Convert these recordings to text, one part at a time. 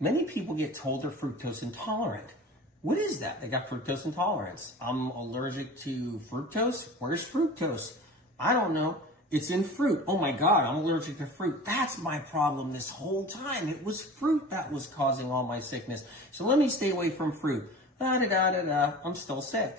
Many people get told they're fructose intolerant. What is that? They got fructose intolerance. I'm allergic to fructose. Where's fructose? I don't know. It's in fruit. Oh my God, I'm allergic to fruit. That's my problem this whole time. It was fruit that was causing all my sickness. So let me stay away from fruit. I'm still sick.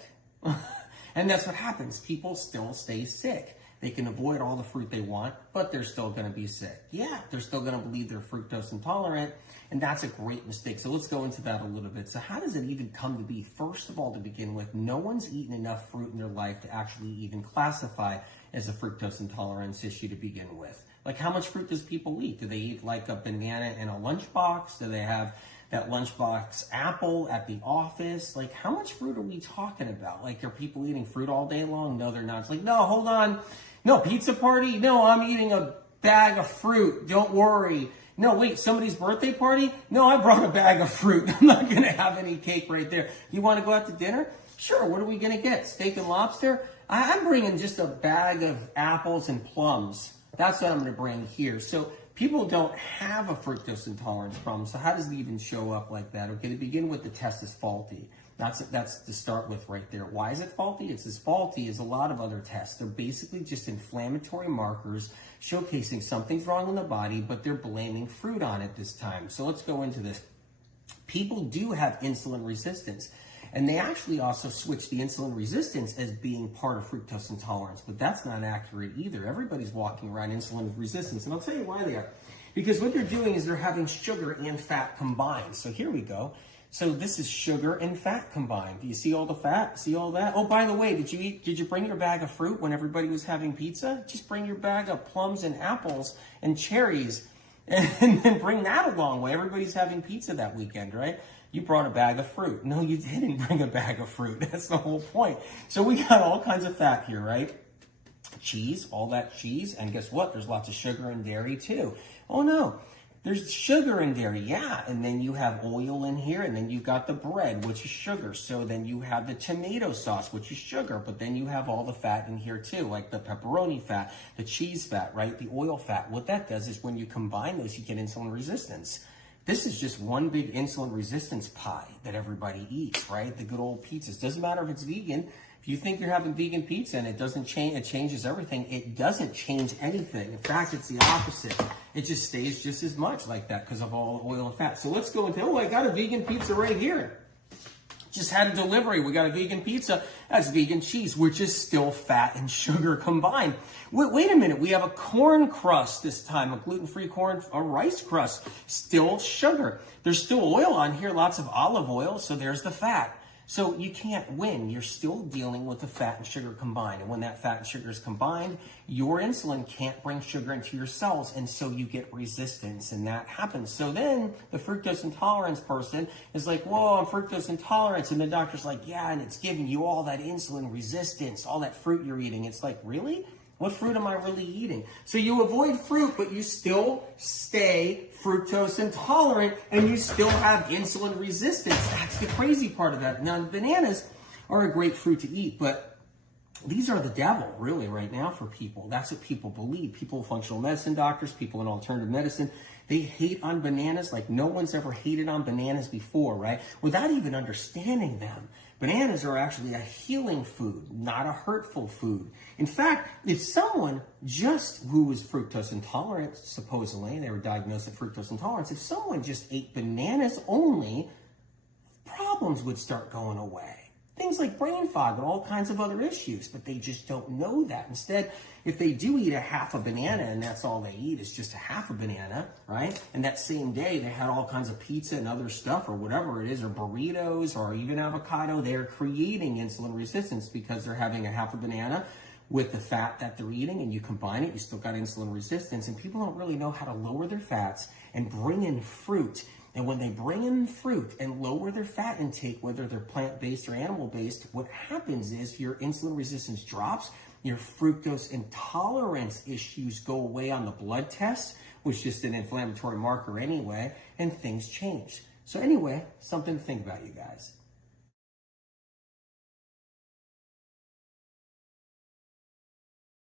And that's what happens. People still stay sick. They can avoid all the fruit they want, but they're still going to be sick. Yeah, they're still going to believe they're fructose intolerant, and that's a great mistake. So let's go into that a little bit. So how does it even come to be? First of all, to begin with, no one's eaten enough fruit in their life to actually even classify as a fructose intolerance issue to begin with. Like, how much fruit does people eat? Do they eat like a banana in a lunchbox? Do they have that lunchbox apple at the office? Like, how much fruit are we talking about? Like, are people eating fruit all day long? No, they're not. It's like, no, hold on. No, pizza party? No, I'm eating a bag of fruit. Don't worry. No, wait, somebody's birthday party? No, I brought a bag of fruit. I'm not going to have any cake right there. You want to go out to dinner? Sure, what are we going to get? Steak and lobster? I'm bringing just a bag of apples and plums. That's what I'm going to bring here. So people don't have a fructose intolerance problem. So how does it even show up like that? Okay, to begin with, the test is faulty. That's to start with right there. Why is it faulty? It's as faulty as a lot of other tests. They're basically just inflammatory markers showcasing something's wrong in the body, but they're blaming fruit on it this time. So let's go into this. People do have insulin resistance, and they actually also switch the insulin resistance as being part of fructose intolerance, but that's not accurate either. Everybody's walking around insulin resistance, and I'll tell you why they are. Because what they're doing is they're having sugar and fat combined. So here we go. So this is sugar and fat combined. Do you see all the fat? See all that? Oh, by the way, did you bring your bag of fruit when everybody was having pizza? Just bring your bag of plums and apples and cherries and then bring that along while everybody's having pizza that weekend, right? You brought a bag of fruit. No, you didn't bring a bag of fruit. That's the whole point. So we got all kinds of fat here, right? Cheese, all that cheese. And guess what? There's lots of sugar and dairy too. Oh no. There's sugar in dairy, yeah, and then you have oil in here, and then you got the bread, which is sugar. So then you have the tomato sauce, which is sugar, but then you have all the fat in here too, like the pepperoni fat, the cheese fat, right, the oil fat. What that does is when you combine those, you get insulin resistance. This is just one big insulin resistance pie that everybody eats, right? The good old pizzas. Doesn't matter if it's vegan. If you think you're having vegan pizza and it doesn't change, it changes everything. It doesn't change anything. In fact, it's the opposite. It just stays just as much like that because of all the oil and fat. So let's go into, oh, I got a vegan pizza right here. Just had a delivery. We got a vegan pizza. That's vegan cheese, which is still fat and sugar combined. Wait a minute. We have a corn crust this time, a gluten-free corn, a rice crust, still sugar. There's still oil on here, lots of olive oil. So there's the fat. So you can't win. You're still dealing with the fat and sugar combined. And when that fat and sugar is combined, your insulin can't bring sugar into your cells. And so you get resistance, and that happens. So then the fructose intolerance person is like, whoa, I'm fructose intolerant. And the doctor's like, yeah, and it's giving you all that insulin resistance, all that fruit you're eating. It's like, really? What fruit am I really eating? So you avoid fruit, but you still stay fructose intolerant, and you still have insulin resistance. That's the crazy part of that. Now, bananas are a great fruit to eat, but these are the devil, really, right now for people. That's what people believe. People, functional medicine doctors, people in alternative medicine, they hate on bananas like no one's ever hated on bananas before, right? Without even understanding them. Bananas are actually a healing food, not a hurtful food. In fact, if someone just who was fructose intolerant, supposedly, they were diagnosed with fructose intolerance, if someone just ate bananas only, problems would start going away. Things like brain fog and all kinds of other issues, but they just don't know that. Instead, if they do eat a half a banana and that's all they eat is just a half a banana, right? And that same day they had all kinds of pizza and other stuff or whatever it is, or burritos or even avocado, they're creating insulin resistance because they're having a half a banana with the fat that they're eating, and you combine it, you still got insulin resistance. And people don't really know how to lower their fats and bring in fruit. And when they bring in fruit and lower their fat intake, whether they're plant-based or animal-based, what happens is your insulin resistance drops, your fructose intolerance issues go away on the blood test, which is just an inflammatory marker anyway, and things change. So anyway, something to think about, you guys.